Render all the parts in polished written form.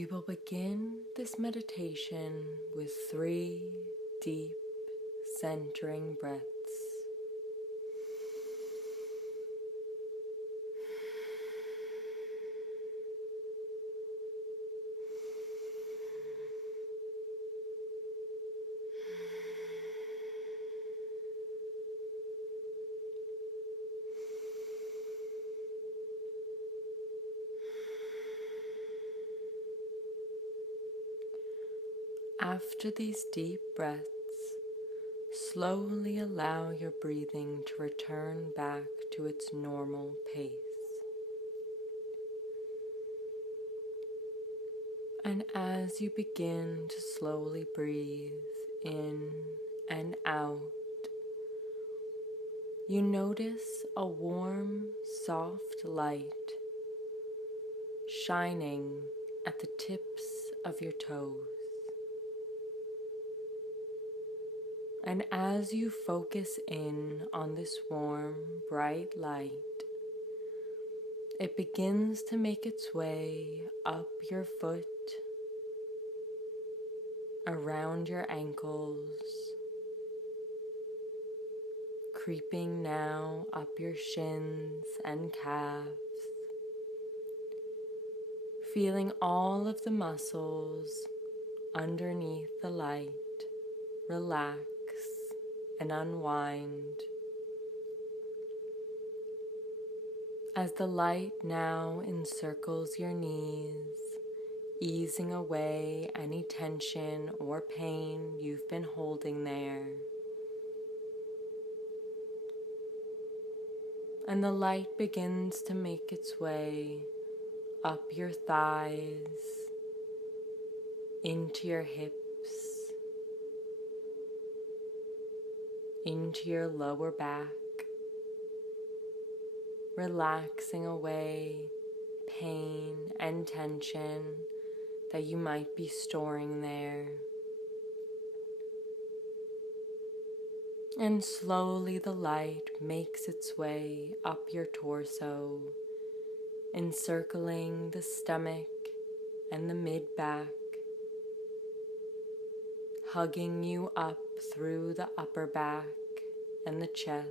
We will begin this meditation with 3 deep centering breaths. After these deep breaths, slowly allow your breathing to return back to its normal pace. And as you begin to slowly breathe in and out, you notice a warm, soft light shining at the tips of your toes. And as you focus in on this warm, bright light, it begins to make its way up your foot, around your ankles, creeping now up your shins and calves, feeling all of the muscles underneath the light relax and unwind. As the light now encircles your knees, easing away any tension or pain you've been holding there. And the light begins to make its way up your thighs, into your hips, into your lower back, relaxing away pain and tension that you might be storing there. And slowly the light makes its way up your torso, encircling the stomach and the mid-back, hugging you up through the upper back and the chest.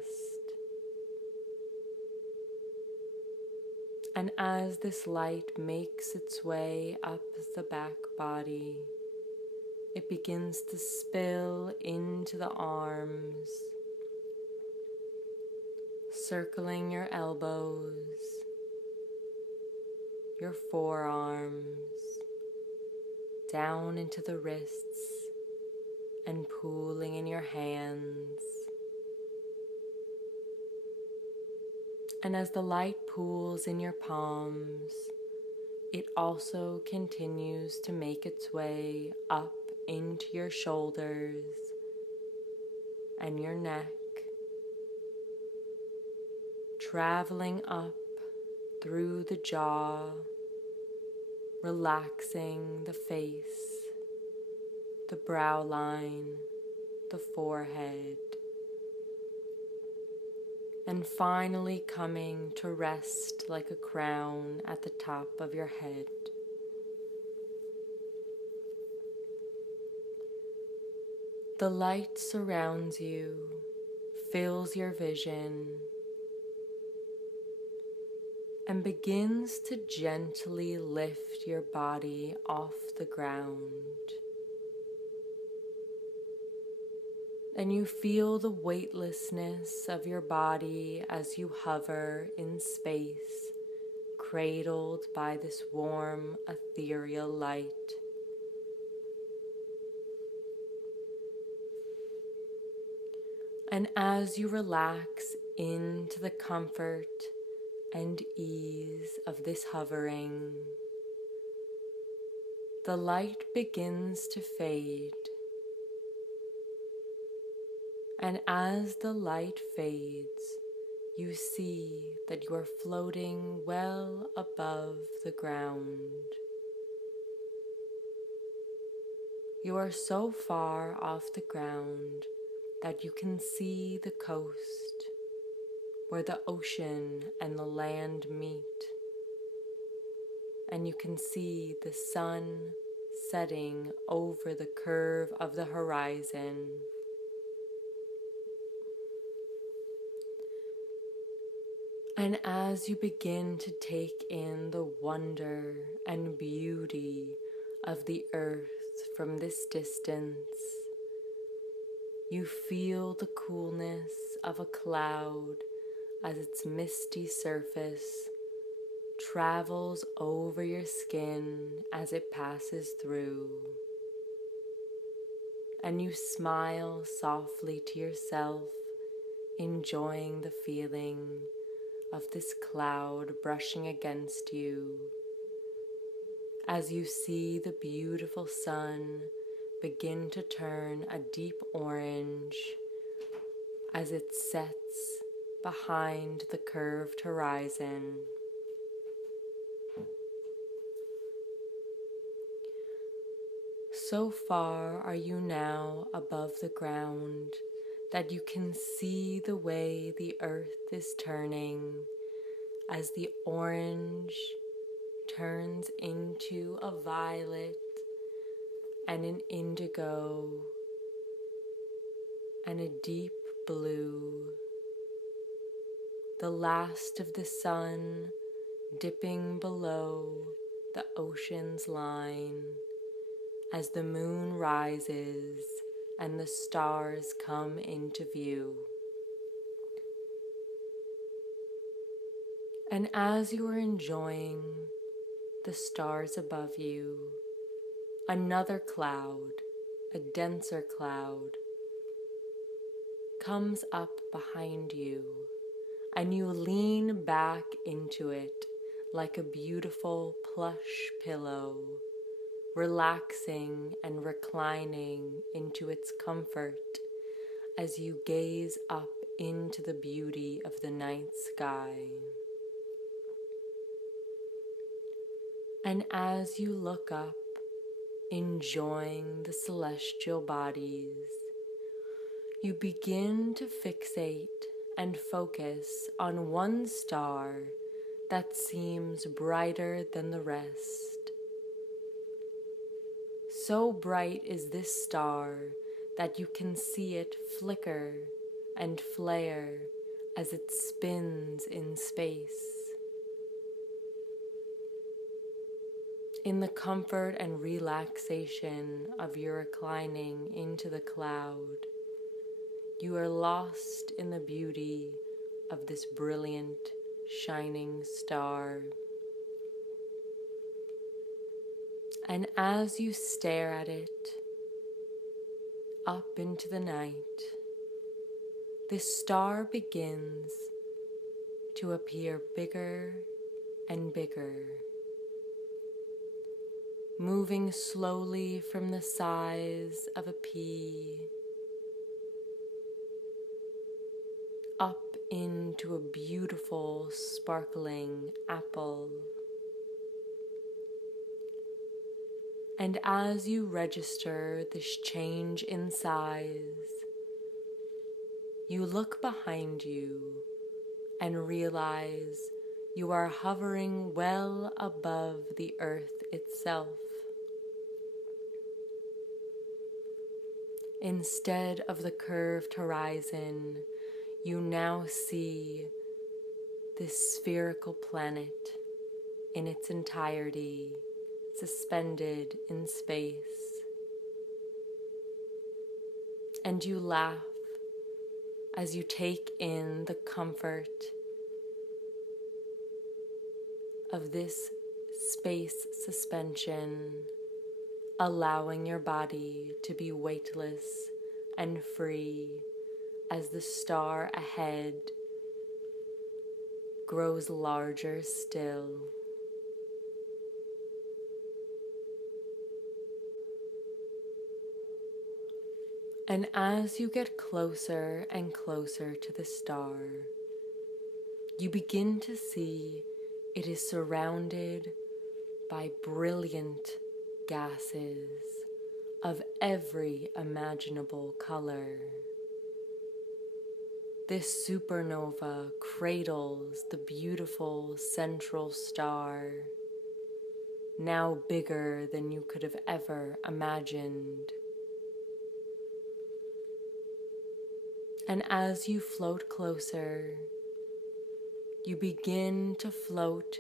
And as this light makes its way up the back body, it begins to spill into the arms, circling your elbows, your forearms, down into the wrists, and pooling in your hands. And as the light pools in your palms, it also continues to make its way up into your shoulders and your neck, traveling up through the jaw, relaxing the face, the brow line, the forehead, and finally coming to rest like a crown at the top of your head. The light surrounds you, fills your vision, and begins to gently lift your body off the ground. And you feel the weightlessness of your body as you hover in space, cradled by this warm, ethereal light. And as you relax into the comfort and ease of this hovering, the light begins to fade. And as the light fades, you see that you are floating well above the ground. You are so far off the ground that you can see the coast where the ocean and the land meet. and you can see the sun setting over the curve of the horizon. And as you begin to take in the wonder and beauty of the earth from this distance, you feel the coolness of a cloud as its misty surface travels over your skin as it passes through. And you smile softly to yourself, enjoying the feeling of this cloud brushing against you as you see the beautiful sun begin to turn a deep orange as it sets behind the curved horizon. So far are you now above the ground that you can see the way the earth is turning as the orange turns into a violet and an indigo and a deep blue. The last of the sun dipping below the ocean's line as the moon rises and the stars come into view. And as you are enjoying the stars above you, another cloud, a denser cloud, comes up behind you, and you lean back into it like a beautiful plush pillow, relaxing and reclining into its comfort as you gaze up into the beauty of the night sky. And as you look up, enjoying the celestial bodies, you begin to fixate and focus on one star that seems brighter than the rest. So bright is this star that you can see it flicker and flare as it spins in space. In the comfort and relaxation of your reclining into the cloud, you are lost in the beauty of this brilliant, shining star. And as you stare at it, up into the night, this star begins to appear bigger and bigger, moving slowly from the size of a pea up into a beautiful, sparkling apple. And as you register this change in size, you look behind you and realize you are hovering well above the earth itself. Instead of the curved horizon, you now see this spherical planet in its entirety, suspended in space. And you laugh as you take in the comfort of this space suspension, allowing your body to be weightless and free as the star ahead grows larger still. And as you get closer and closer to the star, you begin to see it is surrounded by brilliant gases of every imaginable color. This supernova cradles the beautiful central star, now bigger than you could have ever imagined. And as you float closer, you begin to float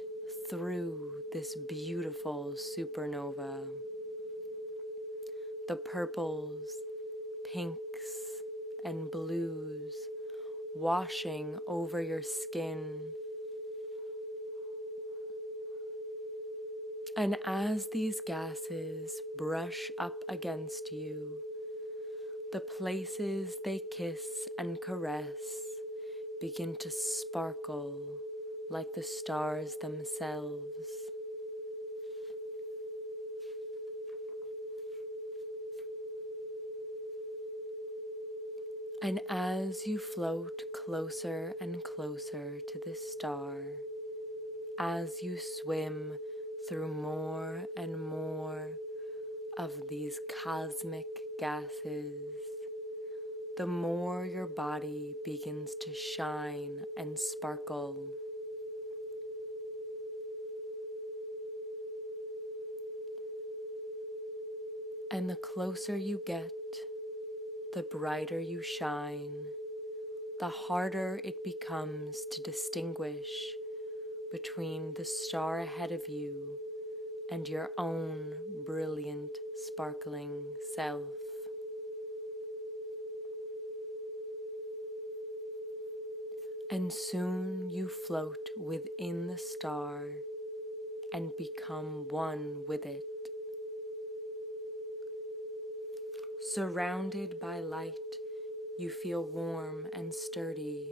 through this beautiful supernova. The purples, pinks, and blues washing over your skin. And as these gases brush up against you, the places they kiss and caress begin to sparkle like the stars themselves. And as you float closer and closer to this star, as you swim through more and more of these cosmic gases, the more your body begins to shine and sparkle. And the closer you get, the brighter you shine, the harder it becomes to distinguish between the star ahead of you and your own brilliant, sparkling self. And soon you float within the star and become one with it. Surrounded by light, you feel warm and sturdy.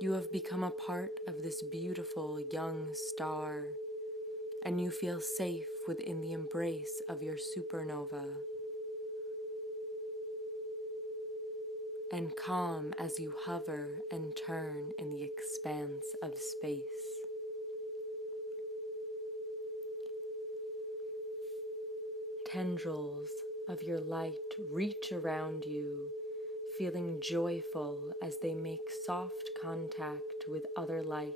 You have become a part of this beautiful young star, and you feel safe within the embrace of your supernova, and calm as you hover and turn in the expanse of space. Tendrils of your light reach around you, feeling joyful as they make soft contact with other light,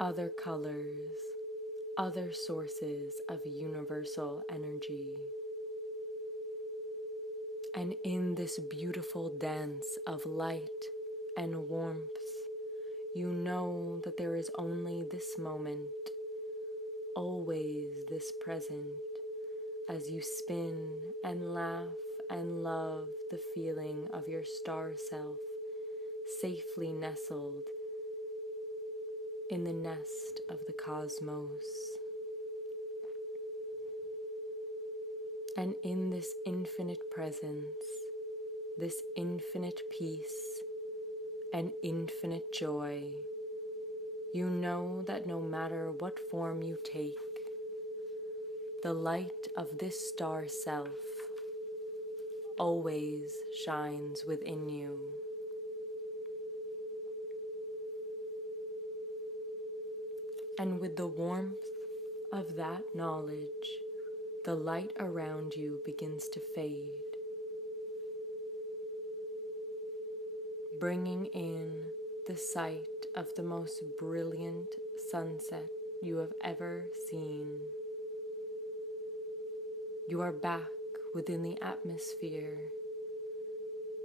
other colors, other sources of universal energy. And in this beautiful dance of light and warmth, you know that there is only this moment, always this present, as you spin and laugh and love the feeling of your star self, safely nestled in the nest of the cosmos. And in this infinite presence, this infinite peace and infinite joy, you know that no matter what form you take, the light of this star self always shines within you. And with the warmth of that knowledge, the light around you begins to fade, bringing in the sight of the most brilliant sunset you have ever seen. You are back within the atmosphere.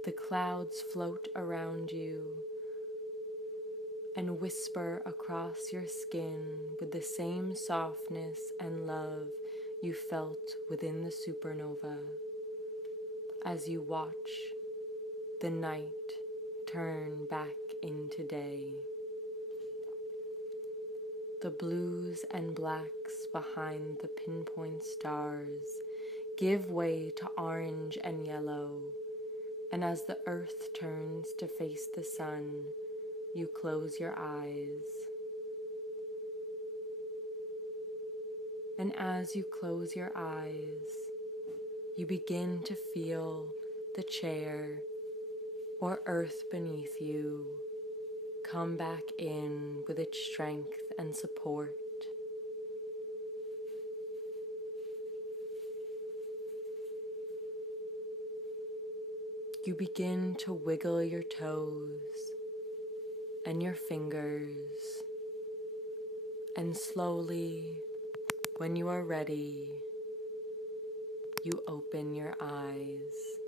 The clouds float around you and whisper across your skin with the same softness and love you felt within the supernova as you watch the night turn back into day. The blues and blacks behind the pinpoint stars give way to orange and yellow, and as the earth turns to face the sun, you close your eyes. And as you close your eyes, you begin to feel the chair or earth beneath you come back in with its strength and support. You begin to wiggle your toes and your fingers. And slowly, when you are ready, you open your eyes.